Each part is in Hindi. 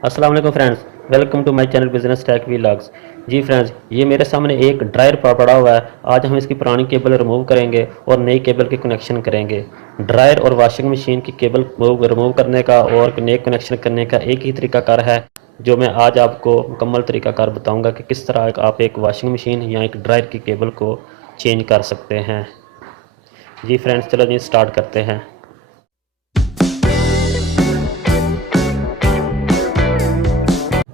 अस्सलाम वालेकुम friends, welcome to my channel business tech vlogs. जी फ्रेंड्स, ये मेरे सामने एक ड्रायर पड़ा हुआ है। आज हम इसकी पुरानी केबल रिमूव करेंगे और नई केबल के कनेक्शन करेंगे। ड्रायर और वॉशिंग मशीन की केबल रिमूव करने का और नए कनेक्शन करने का एक ही तरीकाकार है, जो मैं आज आपको मुकम्मल तरीकाकार बताऊंगा कि किस तरह आप एक वॉशिंग मशीन या एक ड्रायर की केबल को चेंज कर सकते हैं। जी फ्रेंड्स, चलो जी स्टार्ट करते हैं।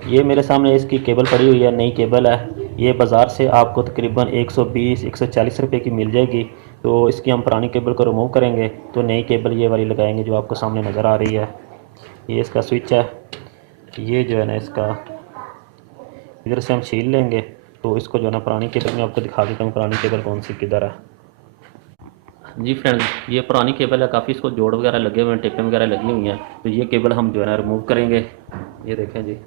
ये मेरे सामने इसकी केबल पड़ी हुई है, नई केबल है। ये बाज़ार से आपको तकरीबन 120-140 रुपए की मिल जाएगी। तो इसकी हम पुरानी केबल को रिमूव करेंगे तो नई केबल ये वाली लगाएंगे जो आपको सामने नज़र आ रही है। ये इसका स्विच है। ये जो है ना इसका इधर से हम छील लेंगे। तो इसको जो है ना पुरानी केबल में आपको दिखा देता हूँ पुरानी केबल कौन सी किधर है। जी फ्रेंड्स, ये पुरानी केबल है, काफ़ी इसको जोड़ वगैरह लगे हुए हैं, टेपें वगैरह लगी हुई हैं। तो ये केबल हम जो है ना रिमूव करेंगे। ये देखें जी,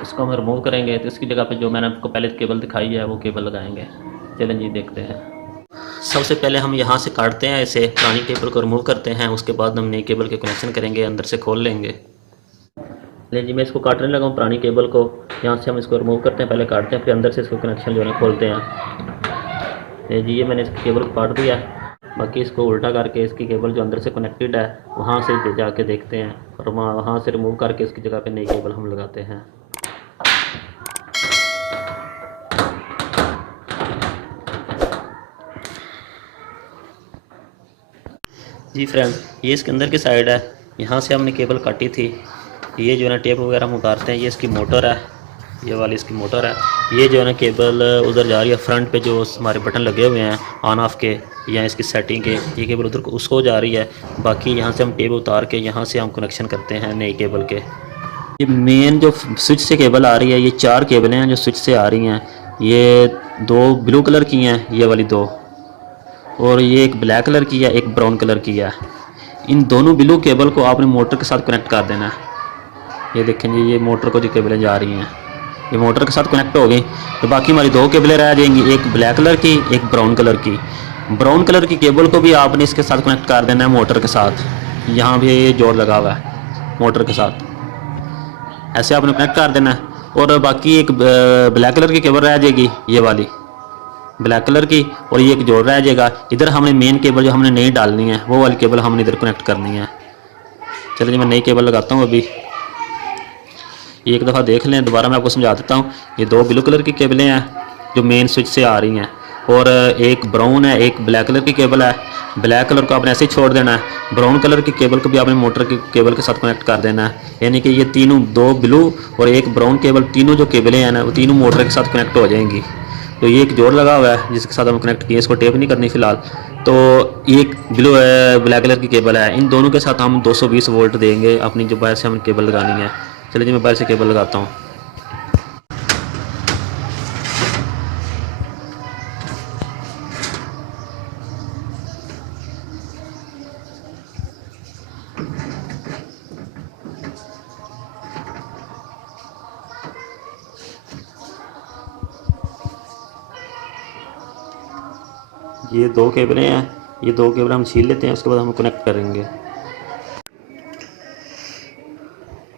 इसको हम रिमूव करेंगे तो इसकी जगह पे जो मैंने आपको पहले केबल दिखाई है वो केबल लगाएंगे। चलें जी देखते हैं। सबसे पहले हम यहाँ से काटते हैं, इसे पुरानी केबल को रिमूव करते हैं। उसके बाद हम नई केबल के कनेक्शन करेंगे, अंदर से खोल लेंगे। ले जी, मैं इसको काटने लगा हूँ पुरानी केबल को। यहाँ से हम इसको रिमूव करते हैं, पहले काटते हैं फिर अंदर से इसको कनेक्शन जो है ना खोलते हैं। ले जी, ये मैंने इसकी केबल को काट दिया। बाकी इसको उल्टा करके इसकी केबल जो अंदर से कनेक्टेड है वहाँ से जाके देखते हैं और वहाँ से रिमूव करके इसकी जगह पे नई केबल हम लगाते हैं। जी फ्रेंड्स, ये इसके अंदर की साइड है। यहाँ से हमने केबल काटी थी। ये जो है ना टेप वगैरह हम उतारते हैं। ये इसकी मोटर है, ये वाली इसकी मोटर है। ये जो है ना केबल उधर जा रही है, फ्रंट पे जो हमारे बटन लगे हुए हैं ऑन ऑफ के या इसकी सेटिंग के, ये केबल उधर उसको जा रही है। बाकी यहाँ से हम टेप उतार के यहाँ से हम कनेक्शन करते हैं नई केबल के। ये मेन जो स्विच से केबल आ रही है, ये 4 केबलें हैं जो स्विच से आ रही हैं। ये 2 ब्लू कलर की हैं, ये वाली 2, और ये एक ब्लैक कलर की है, एक ब्राउन कलर की है। इन दोनों ब्लू केबल को आपने मोटर के साथ कनेक्ट कर देना है। ये देखें जी, ये मोटर को जो केबलें जा रही हैं ये मोटर के साथ कनेक्ट हो गई। तो बाकी हमारी 2 केबलें रह जाएंगी, एक ब्लैक कलर की, एक ब्राउन कलर की। ब्राउन कलर की केबल को भी आपने इसके साथ कनेक्ट कर देना है मोटर के साथ। यहाँ भी ये जोड़ लगा हुआ है मोटर के साथ, ऐसे आपने कनेक्ट कर देना है। और बाकी एक ब्लैक कलर की केबल रह जाएगी, ये वाली ब्लैक कलर की, और ये एक जोड़ रह जाएगा। इधर हमने मेन केबल जो हमने नहीं डालनी है वो वाली केबल हमने इधर कनेक्ट करनी है। चलिए जी, मैं नई केबल लगाता हूँ अभी। ये एक दफ़ा देख लें, दोबारा मैं आपको समझा देता हूँ। ये 2 ब्लू कलर की केबलें हैं जो मेन स्विच से आ रही हैं, और एक ब्राउन है, एक ब्लैक कलर की केबल है। ब्लैक कलर को आपने ऐसे ही छोड़ देना है। ब्राउन कलर की केबल को भी आपने मोटर की केबल के साथ कनेक्ट कर देना है। यानी कि ये तीनों 2 ब्लू और एक ब्राउन केबल, तीनों जो केबलें हैं ना वो तीनों मोटर के साथ कनेक्ट हो जाएंगी। तो ये एक जोड़ लगा हुआ है जिसके साथ हम कनेक्ट किए, इसको टेप नहीं करनी फ़िलहाल। तो ये एक ब्लैक कलर की केबल है, इन दोनों के साथ हम 220 वोल्ट देंगे अपनी जो बाहर से हम केबल लगानी है। चलिए जी, मैं बाहर से केबल लगाता हूँ। ये 2 केबलें हैं, ये 2 केबल हम छील लेते हैं, उसके बाद हम कनेक्ट करेंगे।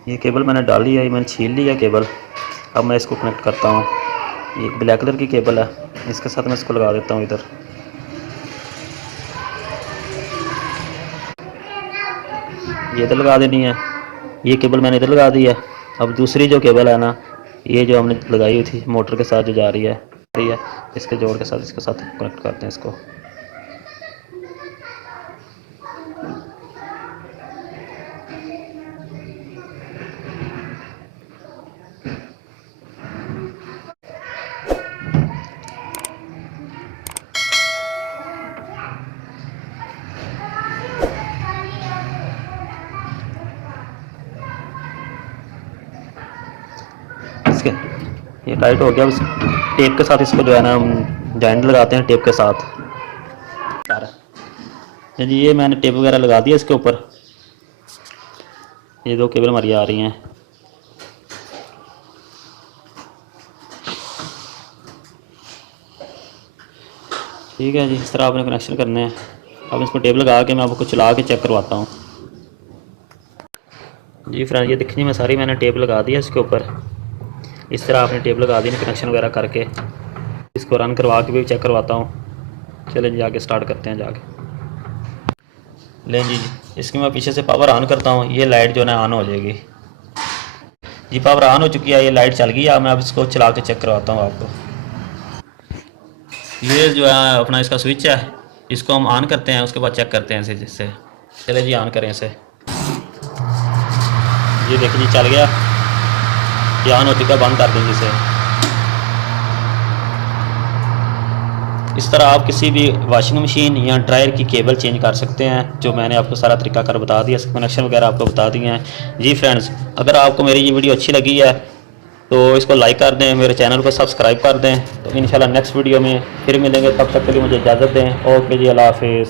ये केबल मैंने डाली है, ये मैंने छील ली है केबल। अब मैं इसको कनेक्ट करता हूँ। ये एक ब्लैक कलर की केबल है, इसके साथ मैं इसको लगा देता हूँ इधर। ये इधर लगा देनी है। ये केबल मैंने इधर लगा दी है। अब दूसरी जो केबल है ना, ये जो हमने लगाई हुई थी मोटर के साथ जो जा रही है इसके जोड़ के साथ इसके साथ कनेक्ट करते हैं इसको। इसके ये टाइट हो गया। उस टेप के साथ इसको जो है ना हम जॉइंट लगाते हैं टेप के साथ। जी, ये मैंने टेप वगैरह लगा दिया इसके ऊपर। ये 2 केबल हमारी आ रही हैं। ठीक है जी, इस तरह आपने कनेक्शन करने हैं। अब इसको टेप लगा के मैं आपको चला के चेक करवाता हूँ। जी फ्रेंड, ये देखिए मैं सारी मैंने टेप लगा दी है इसके ऊपर। इस तरह आपने टेप लगा दी कनेक्शन वगैरह करके। इसको रन करवा के भी चेक करवाता हूँ। चलें जी आगे स्टार्ट करते हैं जाके। लें जी, इसकी मैं पीछे से पावर ऑन करता हूँ। ये लाइट जो है ऑन हो जाएगी। जी पावर ऑन हो चुकी है, ये लाइट चल गई है। अब मैं अब इसको चला के चेक करवाता हूँ आपको। ये जो है अपना इसका स्विच है, इसको हम ऑन करते हैं, उसके बाद चेक करते हैं इसे जिससे। चले जी ऑन करें इसे। ये देखिए जी चल गया, ये ऑन हो चुका, बंद कर देंगे इसे। इस तरह आप किसी भी वॉशिंग मशीन या ड्रायर की केबल चेंज कर सकते हैं, जो मैंने आपको सारा तरीका कर बता दिया, कनेक्शन वगैरह आपको बता दिए हैं। जी फ्रेंड्स, अगर आपको मेरी ये वीडियो अच्छी लगी है तो इसको लाइक कर दें, मेरे चैनल को सब्सक्राइब कर दें। तो इंशाल्लाह नेक्स्ट वीडियो में फिर मिलेंगे, तब तक के लिए मुझे इजाज़त दें। ओके जी, अल्लाह हाफिज़।